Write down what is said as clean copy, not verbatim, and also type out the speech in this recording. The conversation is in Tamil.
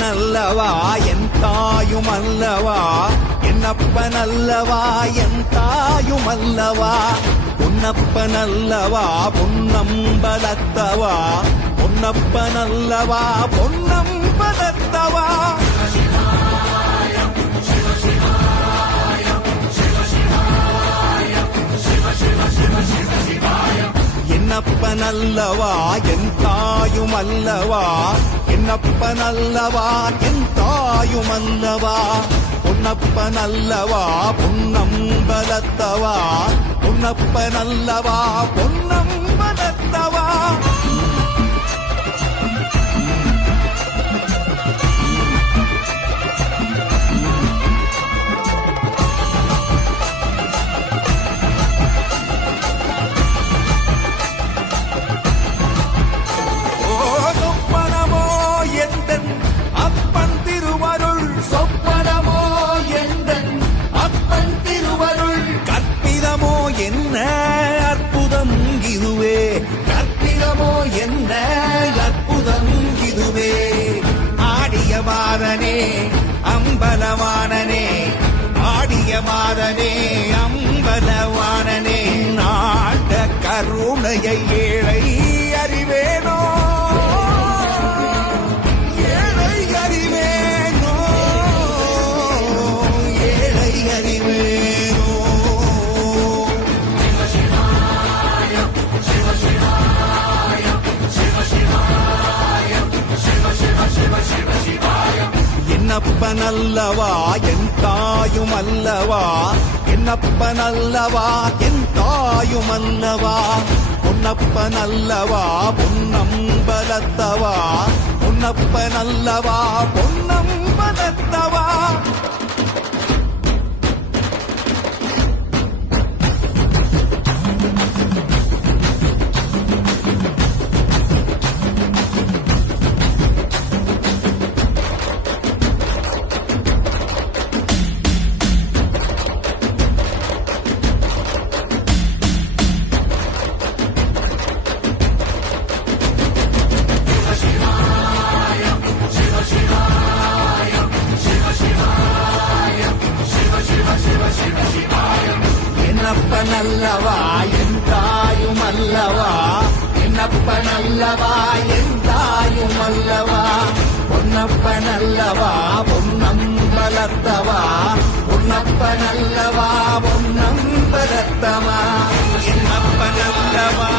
என்னப்பனல்லவா என் தாயுமல்லவா, என்னப்பனல்லவா என் தாயுமல்லவா, பொன்னப்பனல்லவா பொன்னம்பலத்தவா, பொன்னப்பனல்லவா பொன்னம்பலத்தவா. என்னப்பனல்லவா என் தாயுமல்லவா, என்னப்பனல்லவா என் தாயுமல்லவா, பொன்னப்பனல்லவா பொன்னம்பலத்தவா, பொன்னப்பனல்லவா பொன்னம்பலத்தவா. என்ன அற்புதம் இதுவே, கற்பிதமோ என்ன அற்புதம் இதுவே. ஆடிய மாதனே அம்பலவானனே, ஆடிய மாதனே அம்பலவானனே, நாட கருணையை ஏழை அறிவேனோ, ஏழை அறிவேனோ, ஏழை அறிவேனோ. என்னப்பனல்லவா என் தாயுமல்லவா, என்னப்பனல்லவா என் தாயுமல்லவா, பொன்னப்பனல்லவா பொன்னம்பலத்தவா, பொன்னப்பனல்லவா பொன்னம்பலத்தவா. என்னப்பனல்லவா என் தாயுமல்லவா, என்னப்பனல்லவா என் தாயுமல்லவா, பொன்னப்பனல்லவா பொன்னம்பலத்தவா, பொன்னப்பனல்லவா பொன்னம்பலத்தவா. என்னப்பனல்லவா